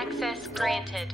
Access granted.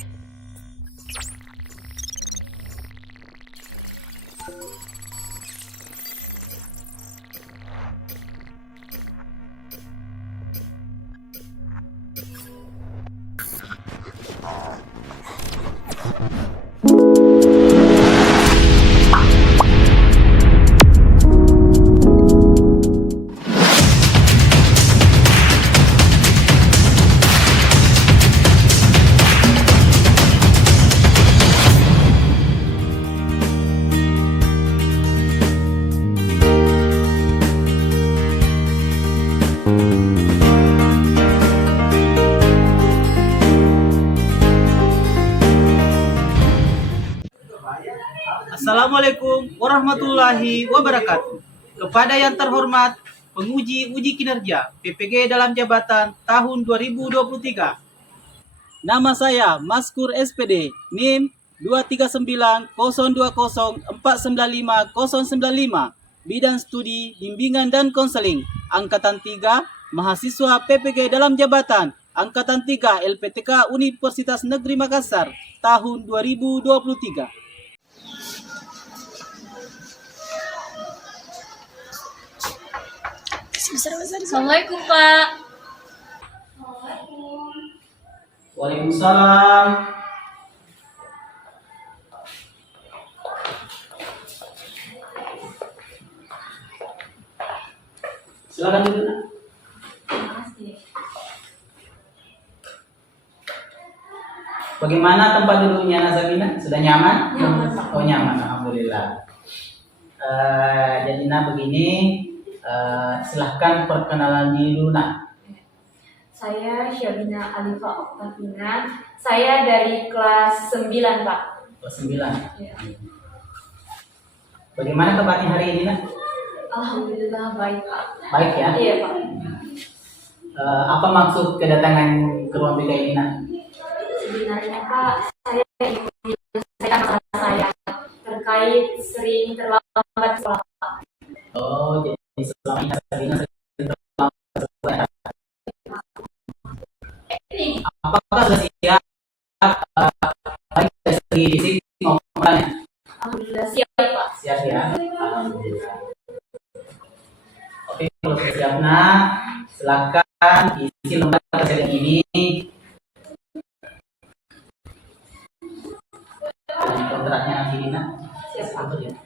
Assalamualaikum warahmatullahi wabarakatuh. Kepada yang terhormat penguji uji kinerja PPG dalam jabatan tahun 2023. Nama saya Maskur SPD, NIM 23902049595, bidang studi bimbingan dan konseling, angkatan 3, mahasiswa PPG dalam jabatan angkatan 3 LPTK Universitas Negeri Makassar tahun 2023. Assalamualaikum Pak. Waalaikumsalam. Silakan dulu. Bagaimana tempat duduknya Nazabina? Sudah nyaman? Nyaman, Pak. Oh nyaman, alhamdulillah. Jadi begini, silahkan perkenalan diri dulu nak. Saya Syabina Alifa Oktavina. Saya dari kelas 9 Pak. Kelas 9. Ya. Bagaimana kabarnya hari ini nak? Alhamdulillah baik Pak. Baik ya? Iya Pak. Apa maksud kedatangan ke ruang BK ini nak? Sebenarnya Pak, saya ingin menyelesaikan masalah saya terkait sering terlambat sekolah Pak. Oh, jadi selama ini Nazabina sering terlambat sekolah. Apakah sudah siap baik dari segi fisik maupun moralnya? Alhamdulillah siap Pak. Siap ya? Alhamdulillah. Oke, kalau sudah siap nak, silakan isi lembar kesediaan ini. Dan kontraknya nanti nak. Siap Pak. Betul ya?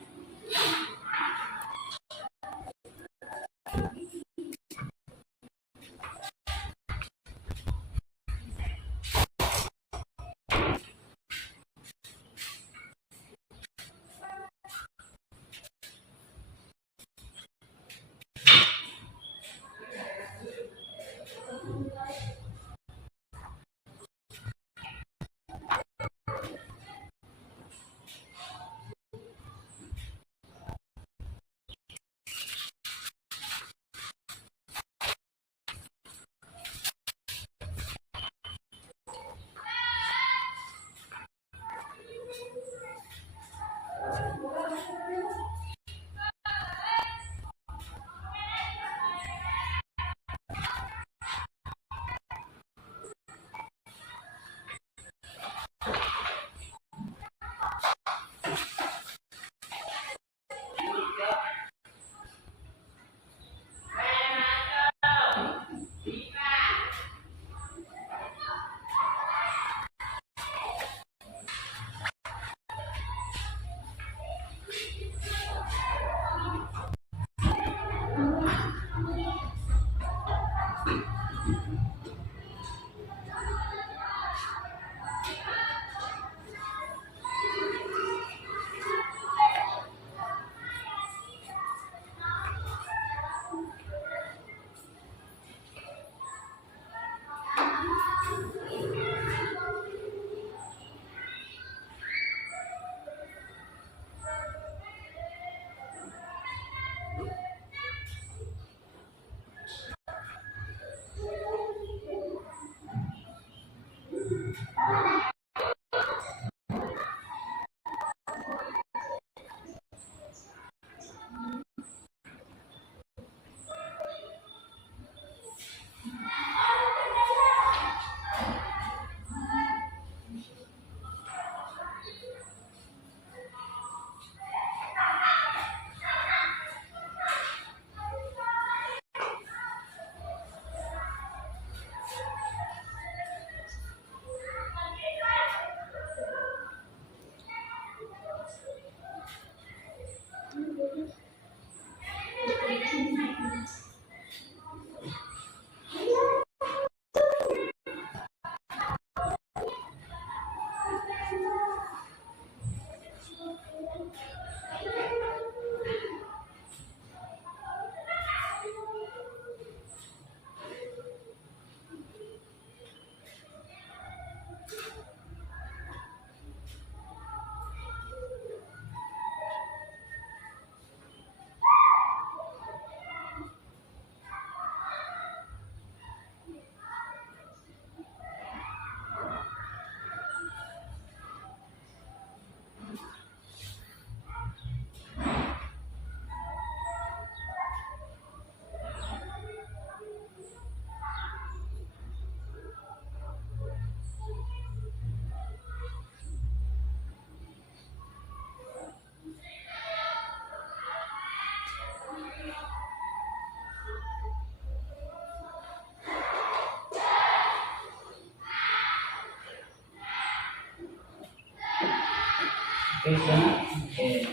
Oke, sudah. Oke.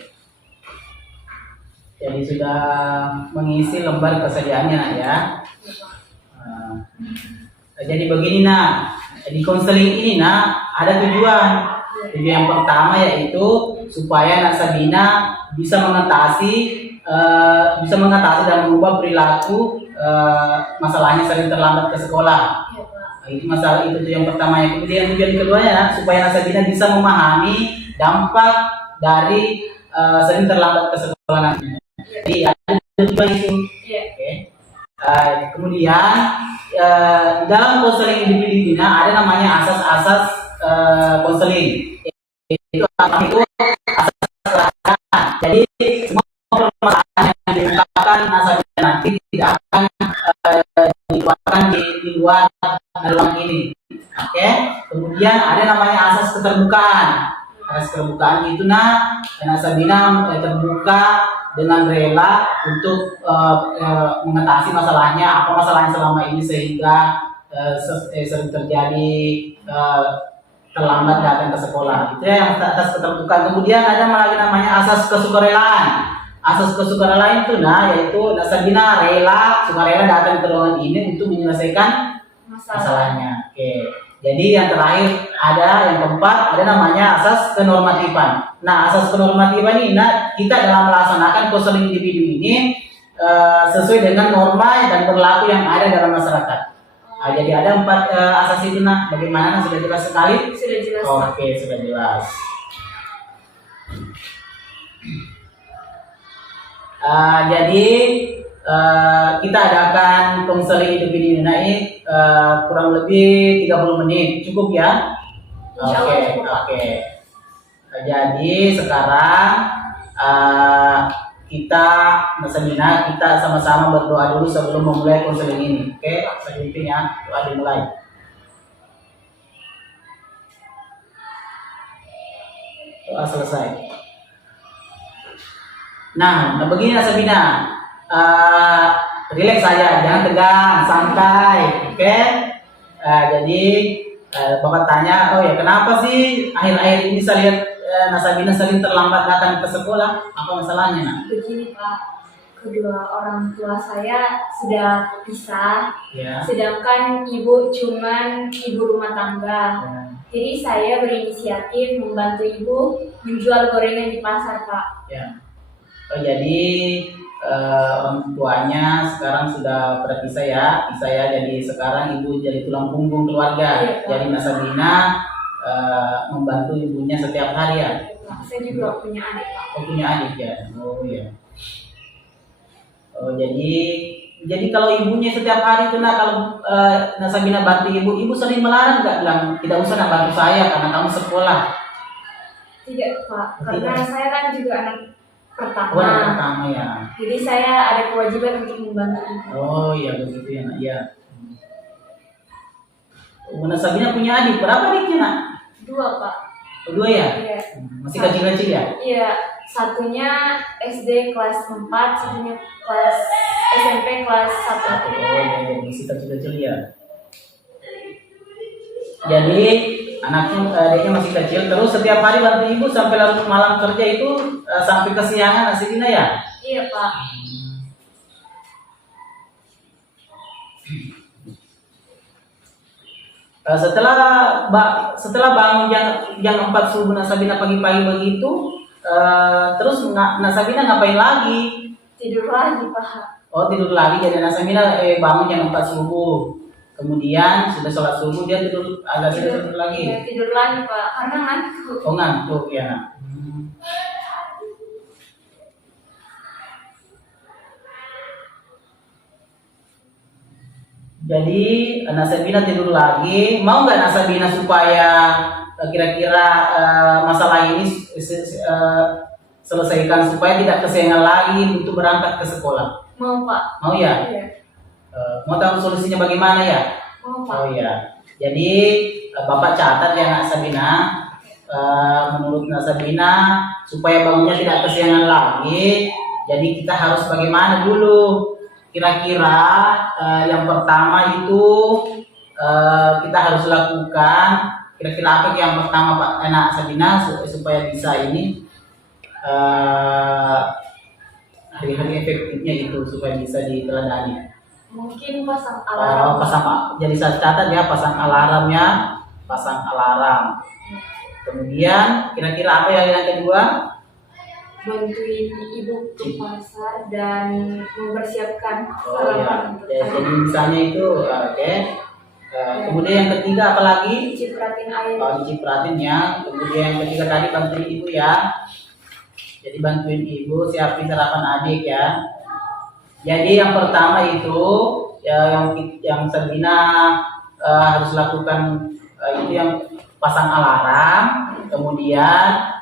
Jadi sudah mengisi lembar kesediaannya nak ya. Nah, jadi begini nak, di konseling ini nak ada tujuan. Tujuan yang pertama yaitu supaya Nak Sabina bisa mengatasi dan mengubah perilaku masalahnya sering terlambat ke sekolah. Itu masalah itu tuh yang pertama. Kemudian tujuan keduanya supaya Nak Sabina bisa memahami dampak dari sering terlambat ke sekolah nanti. Jadi ada tujuan itu. Oke. Kemudian dalam konseling individu ada namanya asas-asas konseling. Itu asas kelayakan. Jadi semua permasalahan yang diungkapkan Nak Sabina nanti tidak akan dikeluarkan di luar ruang ini. Oke. Kemudian ada namanya asas keterbukaan. Asas keterbukaan itu Nak Sabina terbuka dengan rela untuk mengatasi masalahnya, apa masalahnya selama ini sehingga sering terjadi terlambat datang ke sekolah. Itu yang atas keterbukaan. Kemudian ada lagi namanya asas kesukarelaan. Asas kesukarelaan itu yaitu Nak Sabina sukarela datang ke ruangan ini untuk menyelesaikan masalahnya. Oke. Jadi yang terakhir yang keempat ada namanya asas kenormatifan. Nah, asas kenormatifan ini kita dalam melaksanakan konseling individu ini sesuai dengan norma dan berlaku yang ada dalam masyarakat. Jadi ada 4 asas itu bagaimana sudah jelas sekali? Sudah jelas. Oke, sudah jelas. Jadi kita adakan konseling individu ini kurang lebih 30 menit, cukup ya? Oke. Jadi sekarang kita sama-sama berdoa dulu sebelum memulai konseling ini. Oke, selanjutnya doa dimulai. Doa selesai. Nah begini Nak Sabina, relax saja, jangan tegang, santai, oke? Jadi Bapak tanya, oh ya kenapa sih akhir-akhir ini saya lihat Nak Sabina sering terlambat datang ke sekolah? Apa masalahnya Nak? Begini Pak, kedua orang tua saya sudah pisah, Ya. sedangkan ibu cuman ibu rumah tangga. Ya. Jadi saya berinisiatif membantu ibu menjual gorengan di pasar Pak. Ya. Oh, jadi orang tuanya sekarang sudah berpisah ya, jadi sekarang ibu jadi tulang punggung keluarga. Iya, jadi Nak Sabina membantu ibunya setiap hari ya. Saya juga punya adik Pak. Oh, punya adik ya. Oh iya. Oh jadi kalau ibunya setiap hari itu kalau Nak Sabina bantu ibu sering melarang nggak, bilang tidak usah nak bantu saya karena kamu sekolah? Tidak Pak, karena saya kan juga anak pertama. Oh, anak pertama ya. Jadi saya ada kewajiban untuk membantu ibu. Oh iya begitu ya Nak. Iya. Oh, Nak Sabina punya adik, berapa adiknya Nak? 2 Pak. Oh, 2 ya? Iya. Masih kecil-kecil ya? Iya, satunya SD kelas 4, satunya kelas SMP kelas 1. Oh iya, masih kecil-kecil ya. Jadi adiknya masih kecil, terus setiap hari bantu ibu sampai larut malam kerja itu sampai kesiangan Nak Sabina ya? Iya Pak. Setelah bangun jam 4 subuh Nak Sabina pagi-pagi begitu, terus Nak Sabina ngapain lagi? Tidur lagi Pak. Oh, tidur lagi. Jadi Nak Sabina bangun jam 4 subuh. Kemudian sudah sholat subuh dia tidur tidur lagi. Iya, tidur lagi Pak, karena ngantuk. Oh, ngantuk ya Nak. Jadi Nak Sabina tidur lagi. Mau nggak Nak Sabina supaya kira-kira masalah ini selesaikan supaya tidak kesiangan lagi untuk berangkat ke sekolah? Mau Pak. Mau ya? Iya. Mau tahu solusinya bagaimana ya? Mau Pak. Oh ya. Jadi Bapak catat ya Nak Sabina. Menurut Nak Sabina supaya bangunnya tidak kesiangan lagi. Jadi kita harus bagaimana dulu? Kira-kira yang pertama itu kita harus lakukan kira-kira apa yang pertama Pak anak Sabina supaya bisa ini hari-hari efektifnya itu supaya bisa diteladani. Mungkin pasang alarm. Jadi saya catat ya, pasang alarmnya, pasang alarm. Kemudian kira-kira apa yang kedua? Bantuin ibu ke pasar dan mempersiapkan Oh ya, sarapan untuk jadi misalnya itu, oke. Kemudian yang ketiga apa lagi? cipratin air. Dicipratin ya. Kemudian yang ketiga tadi bantuin ibu ya. Jadi bantuin ibu siapin sarapan adik ya. Jadi yang pertama itu ya, yang Sabina harus lakukan itu yang pasang alarm, kemudian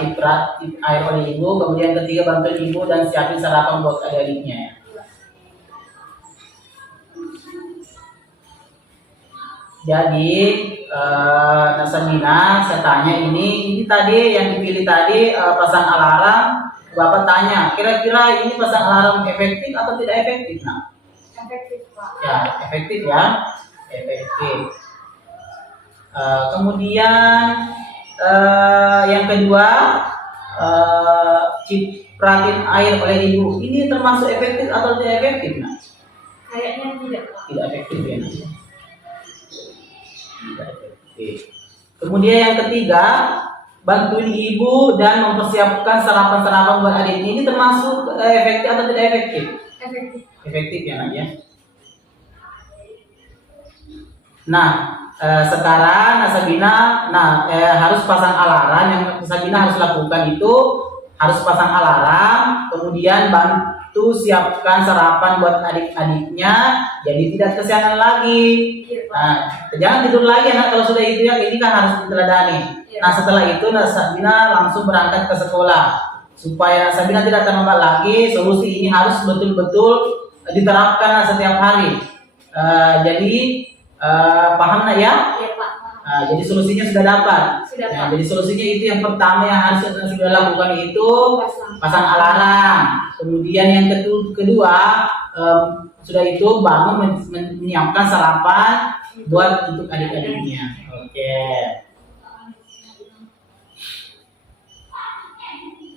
ciprat air oleh ibu, kemudian ketiga bantuin ibu dan siapin sarapan buat adik-adiknya ya. Jadi Sabina, saya tanya ini tadi yang dipilih tadi pasang alarm. Bapak tanya, kira-kira ini pasang alarm efektif atau tidak efektif? Nah, Efektif, Pak. ya efektif ya, efektif. Kemudian yang kedua, cipratin air oleh ibu. Ini termasuk efektif atau tidak efektif? Nah, Kayaknya tidak, Pak. tidak efektif ya. Nah. Tidak efektif. Kemudian yang ketiga, bantuin ibu dan mempersiapkan sarapan-sarapan buat adik. Ini termasuk efektif atau tidak efektif? Efektif. Efektif ya Nak ya. Nah, sekarang Sabina, harus pasang alarm. Yang Sabina harus lakukan itu harus pasang alarm, kemudian bantu siapkan sarapan buat adik-adiknya, jadi tidak kesiangan lagi. Nah, jangan tidur lagi anak kalau sudah itu ya, ini kan harus diteladani. Nah, setelah itu Sabina langsung berangkat ke sekolah. Supaya Sabina tidak terlambat lagi, solusi ini harus betul-betul diterapkan setiap hari. Jadi paham nak ya? Iya, Pak. Jadi solusinya sudah dapat. Sudah, Nah, Pak. jadi solusinya itu yang pertama yang harus sudah lakukan itu Pasang. alarm. Kemudian yang kedua sudah itu bangun menyiapkan sarapan buat untuk adik-adiknya. Oke.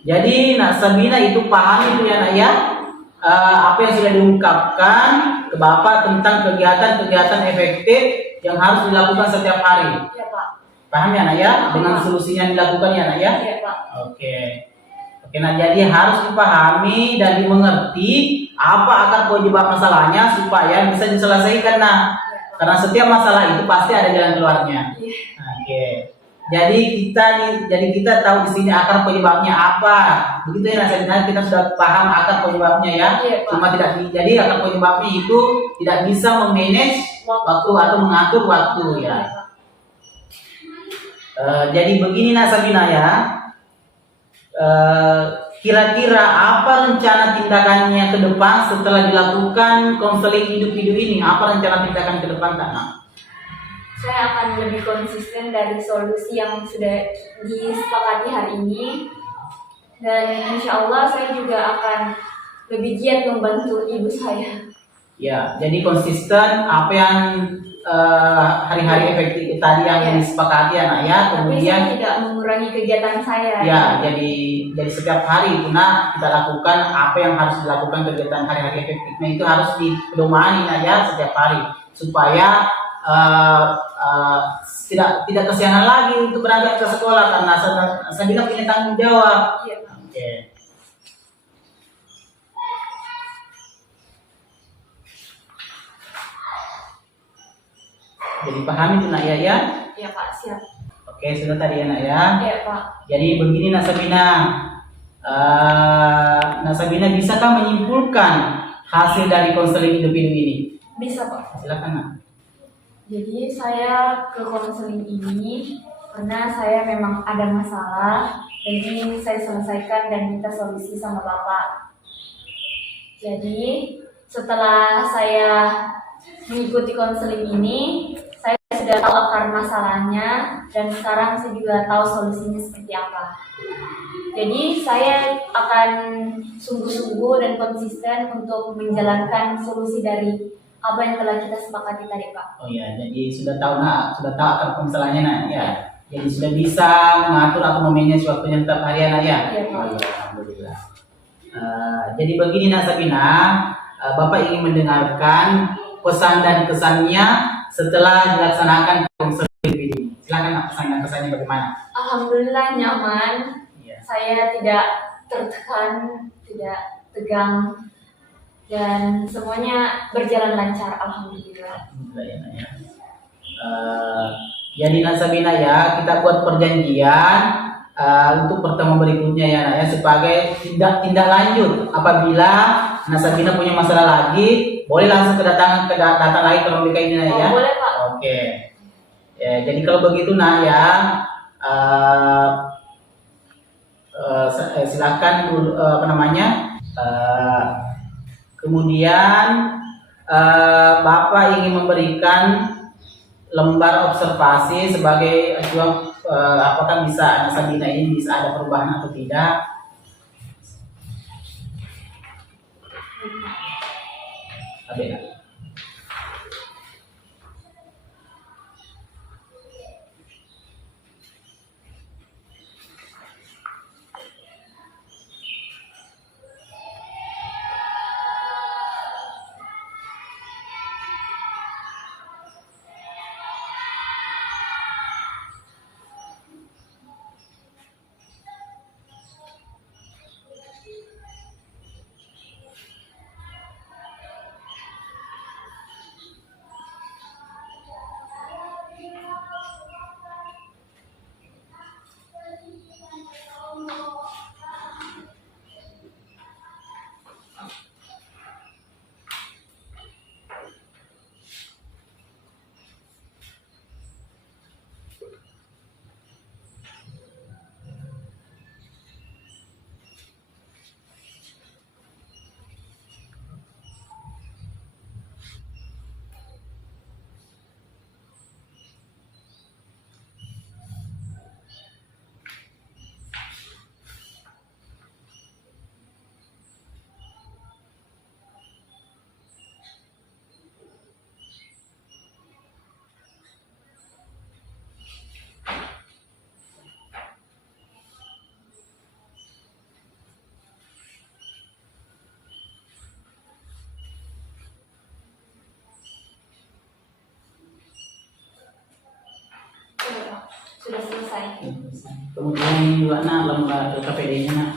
Jadi Nak Sabina itu paham itu ya Nak ya, apa yang sudah diungkapkan ke Bapak tentang kegiatan-kegiatan efektif yang harus dilakukan setiap hari. Iya, Pak. Paham ya Nak ya, dengan solusinya yang dilakukan ya Nak ya. Iya, Pak. Oke. Oke, nah jadi harus dipahami dan dimengerti apa akar penyebab masalahnya supaya bisa diselesaikan Nah. Karena setiap masalah itu pasti ada jalan keluarnya. Iya. Oke. Jadi kita tahu di sini akar penyebabnya apa. Begitu ya Sabina, kita sudah paham akar penyebabnya ya. Iya, Pak. Cuma jadi akar penyebabnya itu tidak bisa memanage waktu atau mengatur waktu ya. Jadi begini Nak Sabina ya. Kira-kira apa rencana tindakannya ke depan setelah dilakukan konseling hidup-hidup ini? Apa rencana tindakan ke depan Kak? Saya akan lebih konsisten dari solusi yang sudah disepakati hari ini, dan insya Allah saya juga akan lebih giat membantu ibu saya. Ya, jadi konsisten apa yang hari-hari efektif tadi yang disepakati anak ya. Tapi Kemudian saya tidak mengurangi kegiatan saya. ya, jadi setiap hari itu kita lakukan apa yang harus dilakukan kegiatan hari-hari efektifnya itu harus dipedomani ya setiap hari supaya tidak kesiangan lagi untuk berangkat ke sekolah karena Sabina punya tanggung jawab. Iya. Oke. Jadi pahami itu Nak ya? Iya, Pak, siap. Oke, sudah tadi ya Nak ya. Iya, Pak. Jadi begini Nak Sabina, Nak Sabina bisakah menyimpulkan hasil dari konseling hidup-hidup ini? Bisa, Pak. Silakan Nak. Jadi saya ke konseling ini karena saya memang ada masalah dan ingin saya selesaikan dan minta solusi sama Bapak. Jadi setelah saya mengikuti konseling ini, saya sudah tahu akar masalahnya dan sekarang saya juga tahu solusinya seperti apa. Jadi saya akan sungguh-sungguh dan konsisten untuk menjalankan solusi dari apa yang telah kita sepakati tadi, Pak. Oh ya, jadi sudah tahu nak, sudah tahu akar permasalahannya nak ya. Jadi sudah bisa mengatur atau memanage waktunya setiap hari nak ya. Iya, Pak. Oh, ya, alhamdulillah. Jadi begini nak Sabina, Bapak ingin mendengarkan pesan dan kesannya setelah dilaksanakan konseling ini. Silakan nak pesan dan kesannya bagaimana? Alhamdulillah nyaman. Iya. Saya tidak tertekan, tidak tegang, dan semuanya berjalan lancar. Alhamdulillah. Alhamdulillah ya nak ya. Jadi nak Sabina ya, kita buat perjanjian untuk pertemuan berikutnya ya nak ya, sebagai tindak lanjut apabila nak Sabina punya masalah lagi, boleh langsung datang lagi ke BK ini nak ya. Boleh, Pak. Oke. Ya, jadi kalau begitu nak ya, silakan dulu apa namanya. Kemudian Bapak ingin memberikan lembar observasi sebagai acuan apakah bisa anak Sabina ini bisa ada perubahan atau tidak. Ada. Sudah selesai. Kemudian ini juga nak lembar KPD-nya nak.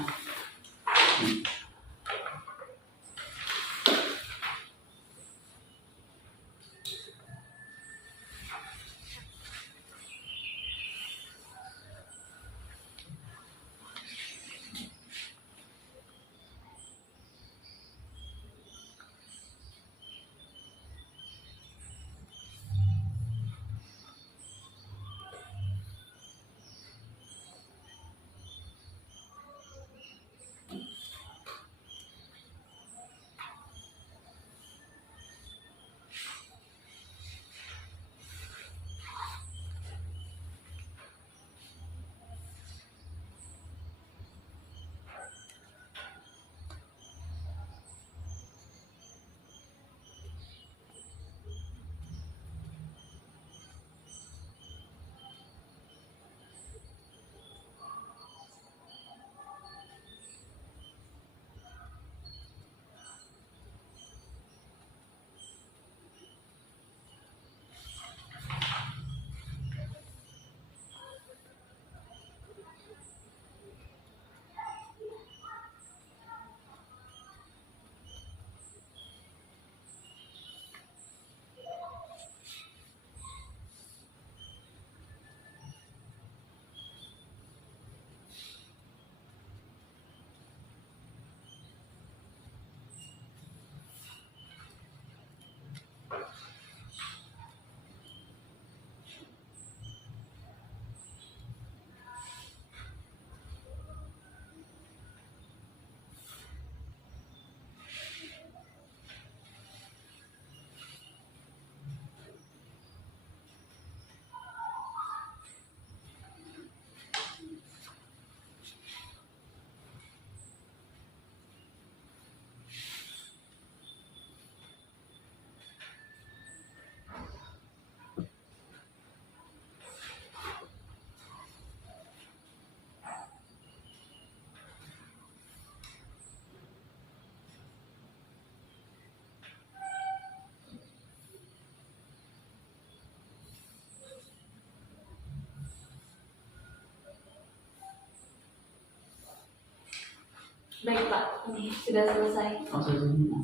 Baik Pak, ini sudah selesai. Maksudnya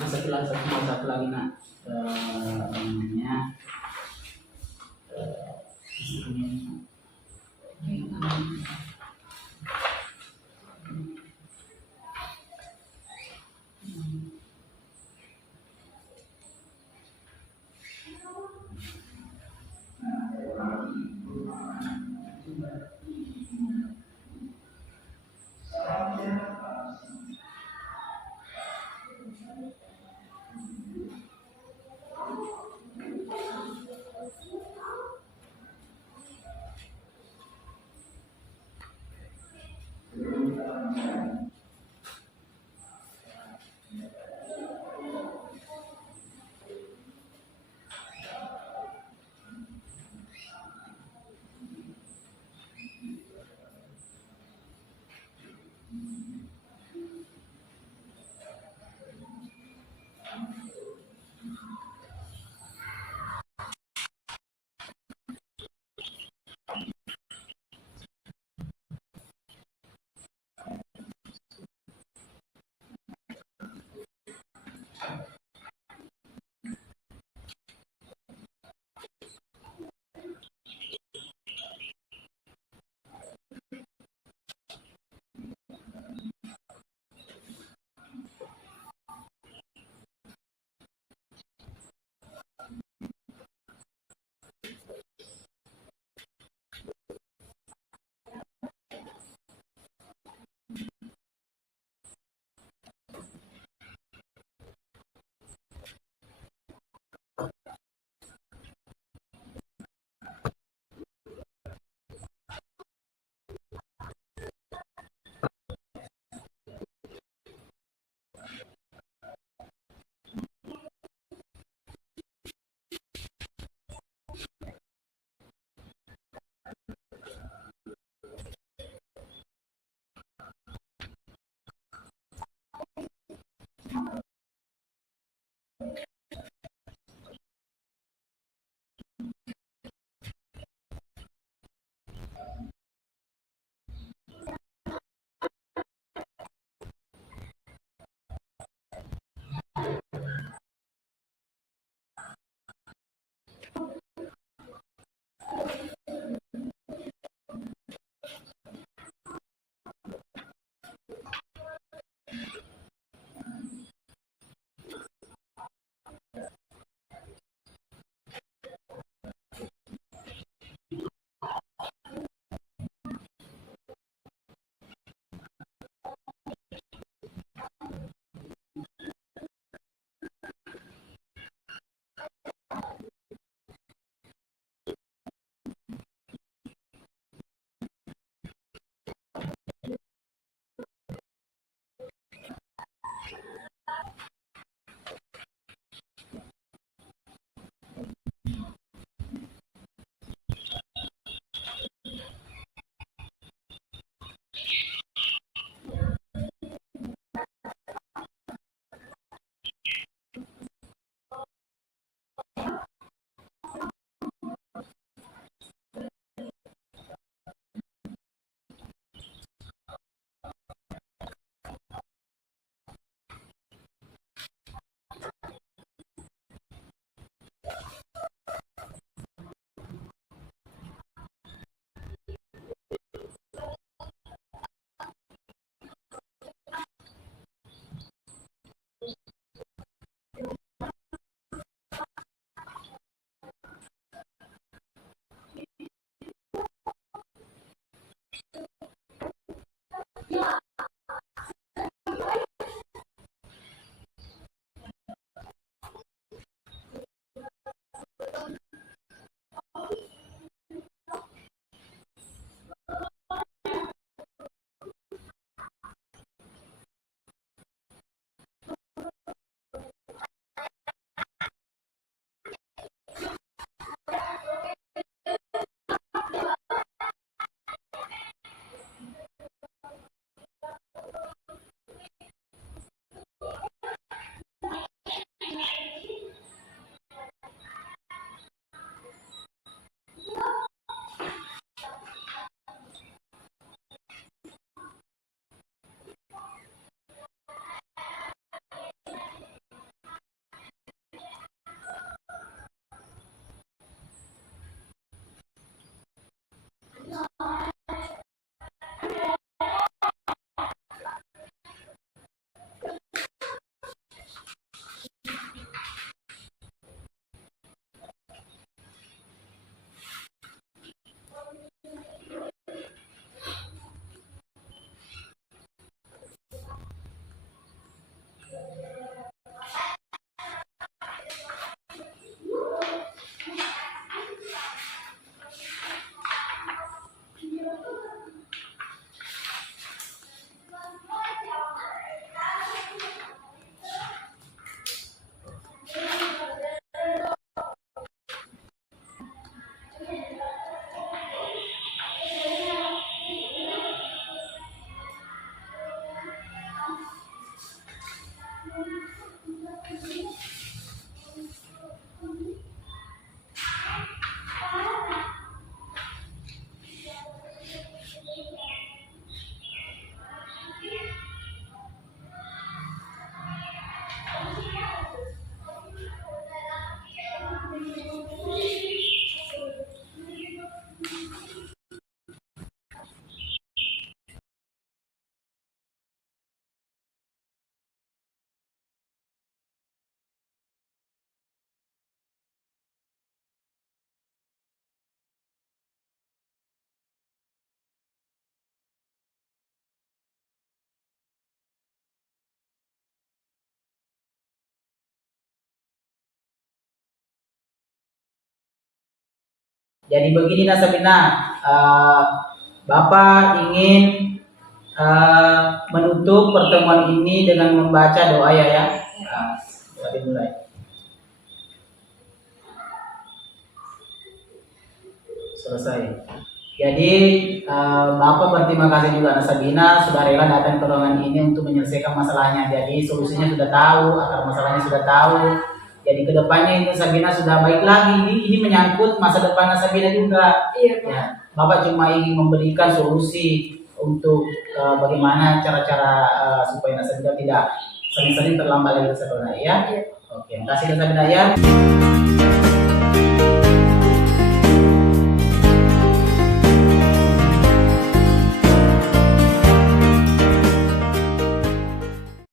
ada satu lagi nak. Apa namanya? Ini. Jadi begini Nak Sabina, Bapak ingin menutup pertemuan ini dengan membaca doa ya. Doa dimulai. Selesai. Jadi Bapak berterima kasih juga Nak Sabina sudah rela datang ke ruangan ini untuk menyelesaikan masalahnya. Jadi solusinya sudah tahu, akar masalahnya sudah tahu. Jadi kedepannya itu Sabina sudah baik lagi. Ini menyangkut masa depan Nak Sabina juga. Iya, Pak. Ya, Bapak cuma ingin memberikan solusi untuk bagaimana cara-cara supaya Nak Sabina tidak sering-sering terlambat lagi ke sekolah ya. Iya. Oke, terima kasih Nak Sabina ya.